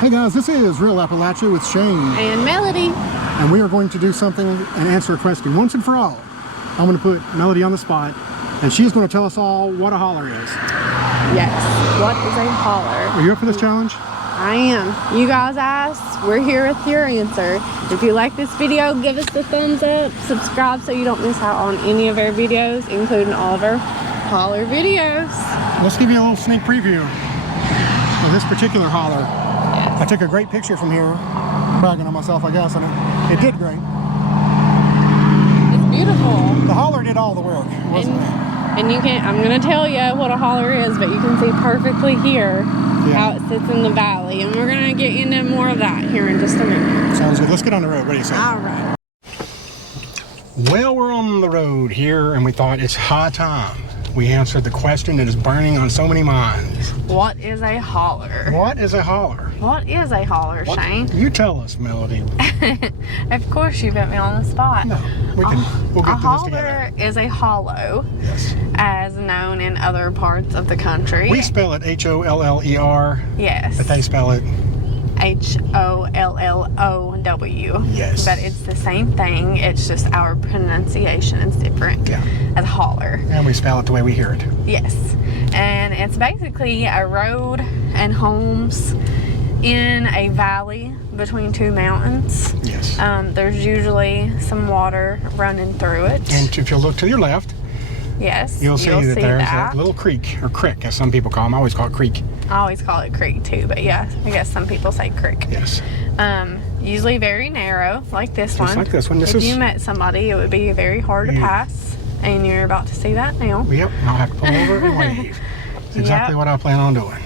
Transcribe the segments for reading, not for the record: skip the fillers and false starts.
Hey guys, this is Real Appalachia with Shane. And Melody. And we are going to do something and answer a question once and for all. I'm going to put Melody on the spot, and she's going to tell us all what a holler is. Yes, what is a holler? Are you up for this challenge? I am. You guys asked, we're here with your answer. If you like this video, give us the thumbs up, subscribe so you don't miss out on any of our videos, including all of our holler videos. Let's give you a little sneak preview of this particular holler. I took a great picture from here, bragging on myself, I guess, and it did great. It's beautiful. The holler did all the work, wasn't it? And you can't, I'm going to tell you what a holler is, but you can see perfectly here how it sits in the valley. And we're going to get into more of that here in just a minute. Sounds good. Let's get on the road. What do you say? All right. Well, we're on the road here, and we thought it's high time we answered the question that is burning on so many minds. What is a holler? What is a holler? What is a holler, Shane? You tell us, Melody. Of course you put me on the spot. No, we'll get through this together. A holler is a hollow, yes, as known in other parts of the country. We spell it H-O-L-L-E-R. Yes. But they spell it H-O-L-L-O-W. Yes. But it's the same thing. It's just our pronunciation is different. Yeah. As holler. And we spell it the way we hear it. Yes. And it's basically a road and homes in a valley between two mountains. Yes. There's usually some water running through it. And if you look to your left, yes, you'll see that there's that little creek, or crick as some people call them. I always call it creek. I always call it creek too, but yeah, I guess some people say creek. Yes. Usually very narrow, like this one. Just like this one. If you met somebody, it would be very hard to pass, and you're about to see that now. Yep, I'll have to pull over and wave. That's exactly what I plan on doing.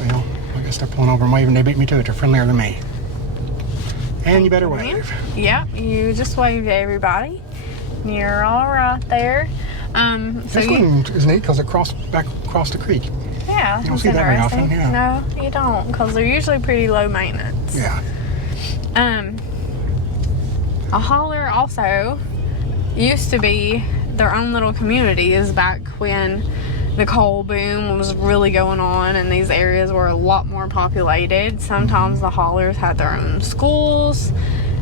Well, I guess they're pulling over and waving. They beat me to it. They're friendlier than me. And you better wave. Yep, you just wave to everybody. You're all right there. This one is neat because it crossed back across the creek. Yeah, you don't see that very often. Yeah. No, you don't, because they're usually pretty low maintenance. Yeah. A holler also used to be their own little communities back when the coal boom was really going on and these areas were a lot more populated. Sometimes the hollers had their own schools,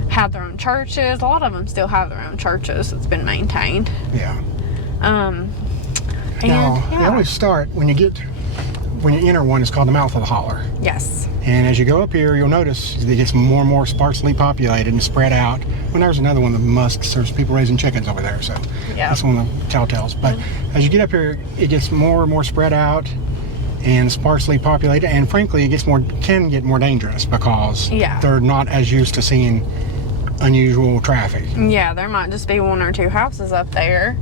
had their own churches. A lot of them still have their own churches. It's been maintained. Yeah. Now, they always start when you enter one. It's called the mouth of the holler. Yes. And as you go up here, you'll notice it gets more and more sparsely populated and spread out. Well, there's another one of the musks. There's people raising chickens over there, so that's one of the telltales. But as you get up here, it gets more and more spread out and sparsely populated. And frankly, it can get more dangerous because they're not as used to seeing unusual traffic. Yeah, there might just be one or two houses up there,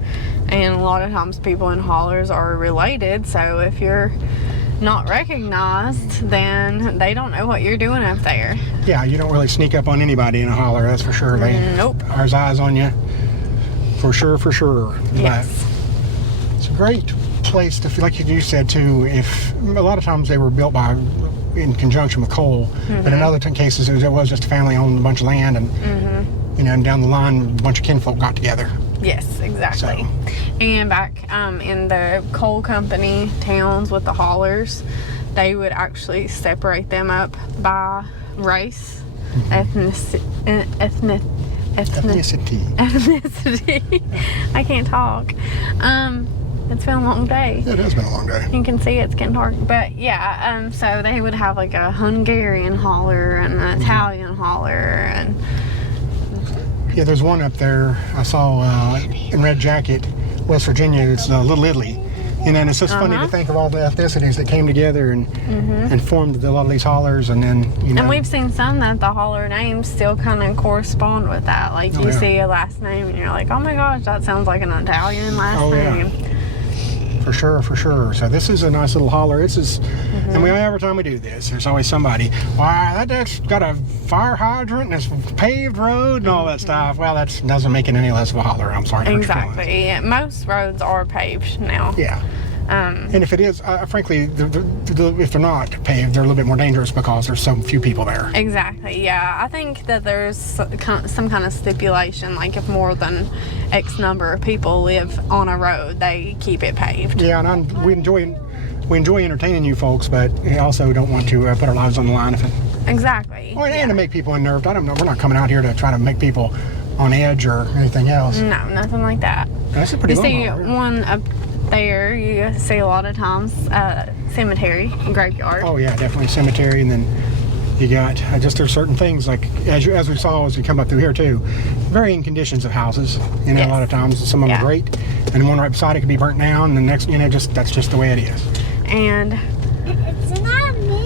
and a lot of times people in hollers are related, so if you're not recognized, then they don't know what you're doing up there. Yeah, you don't really sneak up on anybody in a holler, that's for sure. Nope. There's eyes on you, for sure. Yes. But it's a great place to feel, like you said too, if a lot of times they were built in conjunction with coal, but in other cases it was just a family owned a bunch of land, and and down the line a bunch of kinfolk got together. Yes, exactly. And back in the coal company towns with the hollers, they would actually separate them up by race, ethnicity. I can't talk. It's been a long day. It has been a long day. You can see it's getting dark. But yeah, so they would have like a Hungarian holler and an Italian holler. And yeah, there's one up there I saw in Red Jacket, West Virginia. It's Little Italy. And it's just funny to think of all the ethnicities that came together and formed a lot of these hollers, and then And we've seen some that the holler names still kind of correspond with that. Like you see a last name and you're like, oh my gosh, that sounds like an Italian last name. Yeah. For sure. So this is a nice little holler. This is, and every time we do this, there's always somebody, why, that's got a fire hydrant and it's paved road and all that stuff. Well, that doesn't make it any less of a holler. I'm sorry. Exactly. Most roads are paved now. Yeah. And if it is, frankly, if they're not paved, they're a little bit more dangerous because there's so few people there. Exactly, yeah. I think that there's some kind of stipulation, like if more than X number of people live on a road, they keep it paved. Yeah, and we enjoy we enjoy entertaining you folks, but we also don't want to put our lives on the line if it. Exactly. And to make people unnerved. I don't know. We're not coming out here to try to make people on edge or anything else. No, nothing like that. That's a pretty You long see holler. one up there, you see a lot of times, cemetery, graveyard. Oh yeah, definitely cemetery, and then you got just there's certain things like as we saw as we come up through here too, varying conditions of houses. You know, Yes. a lot of times some of them are great, and the one right beside it could be burnt down. And the next, you know, that's just the way it is. And It's not me.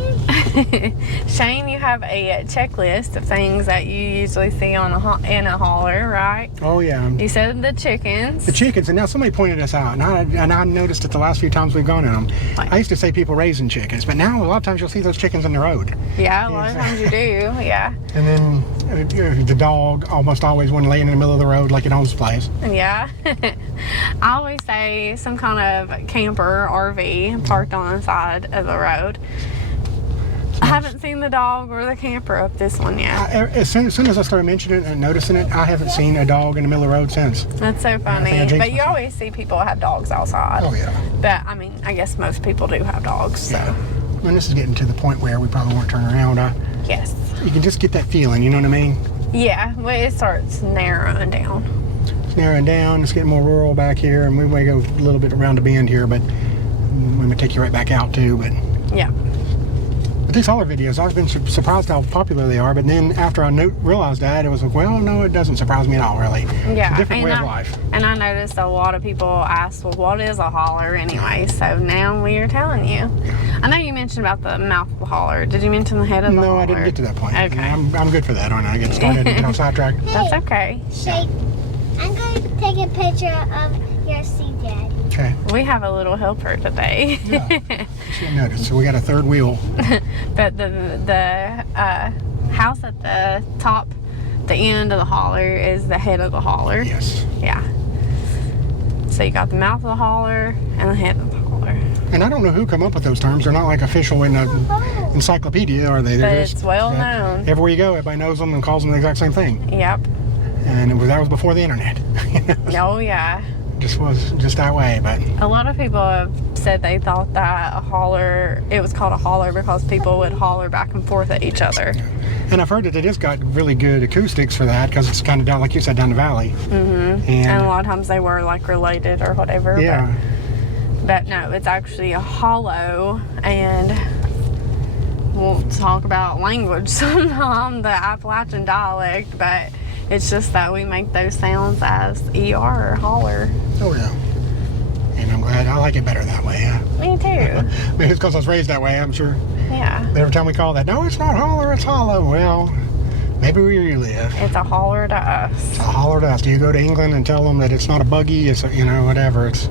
Shane, you have a checklist of things that you usually see on in a holler, right? Oh yeah. You said the chickens. The chickens, and now somebody pointed this out, and I noticed it the last few times we've gone in them. What? I used to say people raising chickens, but now a lot of times you'll see those chickens in the road. Yeah, a lot of times you do, yeah. And then the dog, almost always one laying in the middle of the road like it owns the place. Yeah. I always say some kind of camper, RV, parked on the side of the road. I haven't seen the dog or the camper up this one yet. As soon as I started mentioning it and noticing it, I haven't seen a dog in the middle of the road since. That's so I funny. jinxed But you myself. always see people have dogs outside. Oh yeah. But, I mean, I guess most people do have dogs, so. Yeah. And this is getting to the point where we probably won't turn around. Yes. You can just get that feeling, you know what I mean? Yeah, well, it starts narrowing down. It's narrowing down, it's getting more rural back here, and we may go a little bit around the bend here, but we may take you right back out too. But Yeah. these holler videos, I've been surprised how popular they are, but then after I realized that, it was like, well, no, it doesn't surprise me at all, really. Yeah. It's a different way of life. And I noticed a lot of people asked, well, what is a holler anyway? So now we are telling you. I know you mentioned about the mouth of the holler. Did you mention the head of the holler? No, I didn't get to that point. Okay. I'm good for that, aren't I? I get started and get off sidetracked. That's okay. Shake. I'm going to take a picture of your sea daddy. Okay. We have a little helper today. Yeah. She noticed. So we got a third wheel. But the house at the top, the end of the holler, is the head of the holler. Yes. Yeah. So you got the mouth of the holler and the head of the holler. And I don't know who come up with those terms. They're not like official in the Oh. encyclopedia, are they? But They're it's just, well known. Everywhere you go, everybody knows them and calls them the exact same thing. Yep. And that was before the internet. Oh, yeah. Just was just that way, but A lot of people have said they thought that it was called a holler because people would holler back and forth at each other. and I've heard that it has got really good acoustics for that because it's kind of down, like you said, down the valley. Mm-hmm. And a lot of times they were like related or whatever. Yeah. But no, it's actually a hollow, and we'll talk about language sometime, the Appalachian dialect, but it's just that we make those sounds as ER or holler. Oh yeah. And I'm glad I like it better that way. Yeah. Me too. Maybe it's because I was raised that way. I'm sure. Yeah. But every time we call that, no, it's not holler, it's hollow. Well, maybe where you live. It's a holler to us. It's a holler to us. Do you go to England and tell them that it's not a buggy? It's a, whatever. It's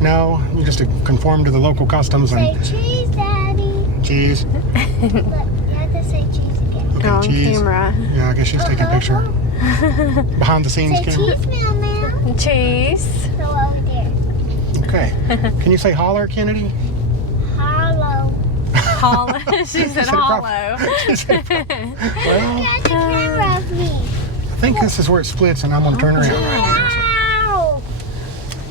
no. You just conform to the local customs Say and cheese, Daddy. cheese. Look, you have to say cheese again. Okay, On cheese. camera. Yeah, I guess she's taking a picture. Behind the scenes Say camera. cheese, meow meow. Cheese. So over there. Okay. Can you say holler, Kennedy? Hollow. Hollow. She said said it hollow. She said it well, Get the camera of me. I think this is where it splits, and I'm gonna turn around right Ow.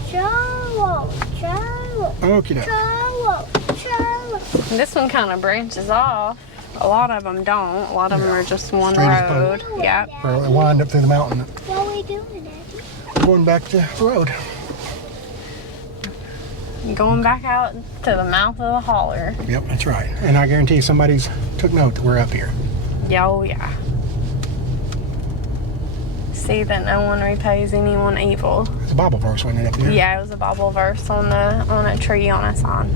Chow. Chow. here. Okie doke. Chow. Chow. This one kind of branches off. A lot of them don't. A lot of them are just one Straight as a road. Yep. Or it wind up through the mountain, What are we doing, Daddy? going back to the road. Going back out to the mouth of the holler. Yep, that's right. And I guarantee somebody's took note that we're up here. Oh, yeah. See that no one repays anyone evil. It's a Bible verse, wasn't it, up there? Yeah, it was a Bible verse on a tree on a sign.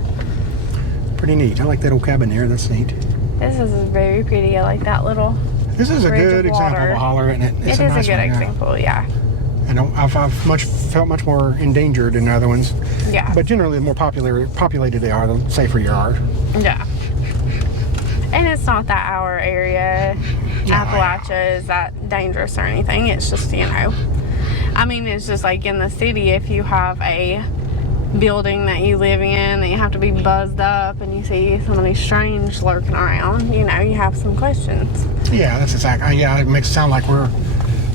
Pretty neat. I like that old cabin there. That's neat. This is very pretty. I like that little. This is a Bridge good of example of water. a holler, isn't it? It is nice a good one, yeah. example, yeah. And I've felt much more endangered than other ones. Yeah. But generally, the more populated they are, the safer you are. Yeah. And it's not that our area, No. Appalachia, is that dangerous or anything. It's just, I mean, it's just like in the city, if you have a building that you live in that you have to be buzzed up and you see somebody strange lurking around, you have some questions. Yeah, that's exactly. Yeah, it makes it sound like we're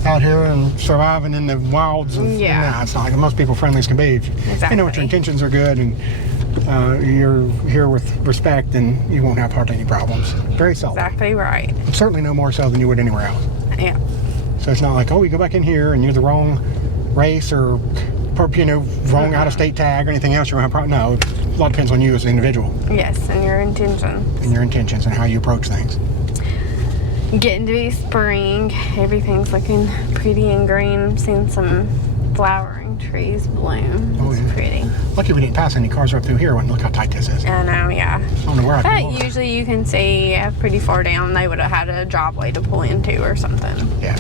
out here and surviving in the wilds. Yeah. Nah, it's not like most people friendly as can be. You know what Exactly. your intentions are good, and you're here with respect, and you won't have hardly any problems. Very seldom. Exactly right. Certainly no more so than you would anywhere else. Yeah. So it's not like, oh, you go back in here and you're the wrong race or, wrong out-of-state tag or anything else. You're going to have no. A lot depends on you as an individual. Yes, and your intentions. And your intentions and how you approach things. Getting to be spring. Everything's looking pretty and green. I'm seeing some flowering trees bloom. Oh, it's yeah. pretty. Lucky we didn't pass any cars up through here. Look how tight this is. I know, yeah. I don't know where I But can go. usually you can see pretty far down. They would have had a driveway to pull into or something. Yeah.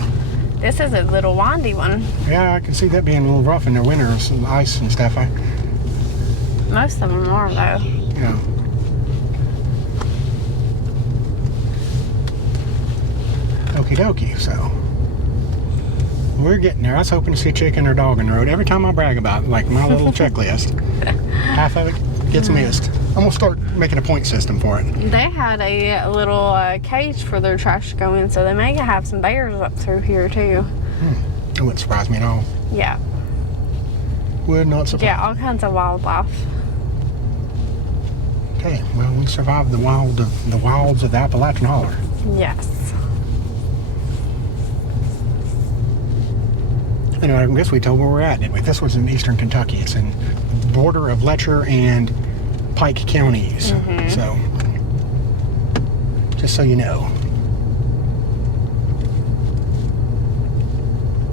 This is a little windy one. Yeah, I can see that being a little rough in the winter, some ice and stuff. Most of them are, though. Yeah. Okie dokie, so we're getting there. I was hoping to see a chicken or dog in the road. Every time I brag about like my little checklist, half of it gets missed. I'm gonna start making a point system for it. They had a little cage for their trash to go in, so they may have some bears up through here too. It wouldn't surprise me at all. Yeah. Would not surprise. Yeah, all kinds of wildlife. Okay, well, we survived the wilds of the Appalachian Holler. Yes. And I guess we told where we're at, didn't we? This was in eastern Kentucky. It's in the border of Letcher and Pike counties. So, just so you know.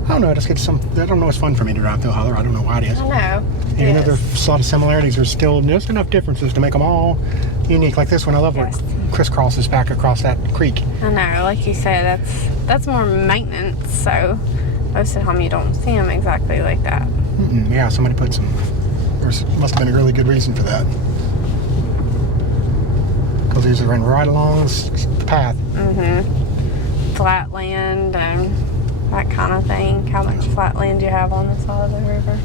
I don't know, I just get I don't know, it's fun for me to drive through a holler. I don't know why it is. I know. Even though there's a lot of similarities, there's still just enough differences to make them all unique. Like this one, I love where it crisscrosses back across that creek. I know, like you said, that's more maintenance, so most of the time you don't see them exactly like that. Yeah, somebody put some, there must have been a really good reason for that. Because these are run right along the path. Flat land and that kind of thing. How much flat land do you have on the side of the river?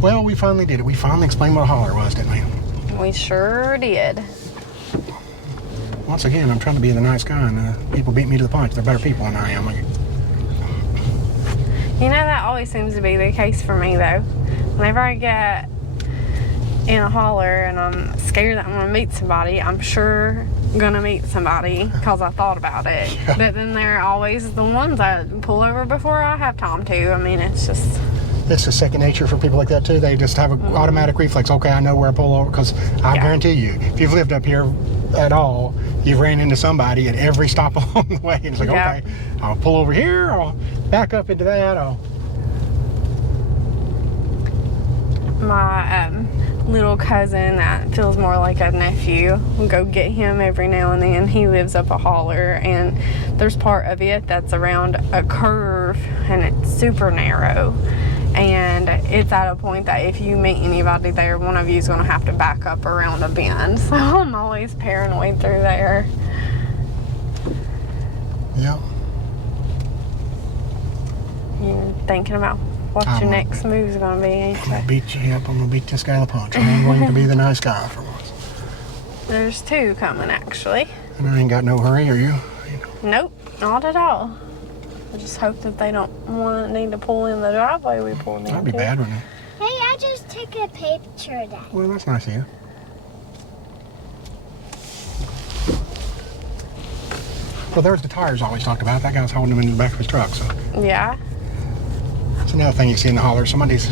Well, we finally did it. We finally explained what a holler was, didn't we? We sure did. Once again, I'm trying to be the nice guy, and people beat me to the punch. They're better people than I am. You know, that always seems to be the case for me, though. Whenever I get in a holler and I'm scared that I'm going to meet somebody, I'm sure going to meet somebody because I thought about it. Yeah. But then they're always the ones that pull over before I have time to. I mean, it's just... It's a second nature for people like that, too. They just have an automatic reflex. Okay, I know where I pull over, because I guarantee you, if you've lived up here at all, you've ran into somebody at every stop along the way. And it's like, okay, I'll pull over here, I'll back up into that. My little cousin that feels more like a nephew, we'll go get him every now and then. He lives up a holler, and there's part of it that's around a curve, and it's super narrow. And it's at a point that if you meet anybody there, one of you is going to have to back up around a bend. So I'm always paranoid through there. Yeah. You're thinking about what your next move is going to be, ain't I'm going you? to beat you up. I'm going to beat this guy a punch. I'm going to be the nice guy for once. There's two coming, actually. And I ain't got no hurry, are you? Nope, not at all. I just hope that they don't need to pull in the driveway we pulled into. That'd be bad, wouldn't it? Hey, I just took a picture of that. Well, that's nice of you. Well, there's the tires I always talked about. That guy's holding them in the back of his truck, so. Yeah. That's another thing you see in the holler. Somebody's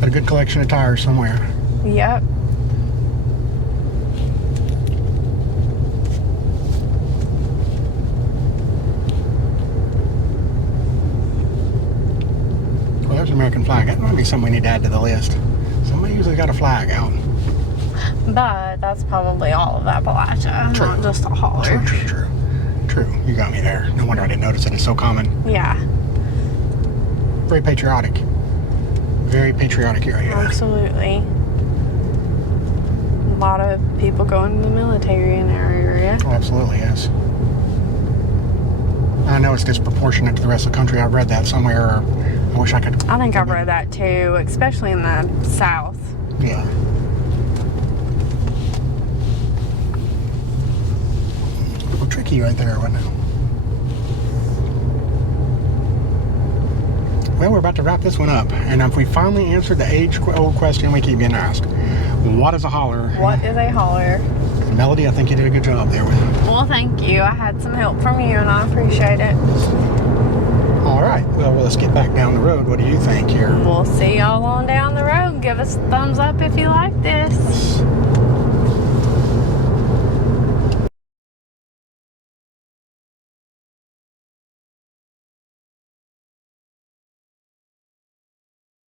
got a good collection of tires somewhere. Yep. Well, there's an American flag. That might be something we need to add to the list. Somebody usually got a flag out. But that's probably all of Appalachia, True. not just a holler. True. You got me there. No wonder I didn't notice it. It's so common. Yeah, Very patriotic. Very patriotic area. absolutely. A lot of people going to the military in our area. Oh, absolutely, yes. I know it's disproportionate to the rest of the country. I've read that somewhere. Or I wish I could. I think I've read that too, especially in the South. Yeah. A little tricky right there, wasn't it? Well, we're about to wrap this one up. And if we finally answered the age-old question we keep being asked, what is a holler? What is a holler? Melody, I think you did a good job there with it. Well, thank you. I had some help from you, and I appreciate it. All right. Well, let's get back down the road. What do you think here? We'll see y'all on down the road. Give us a thumbs up if you like this.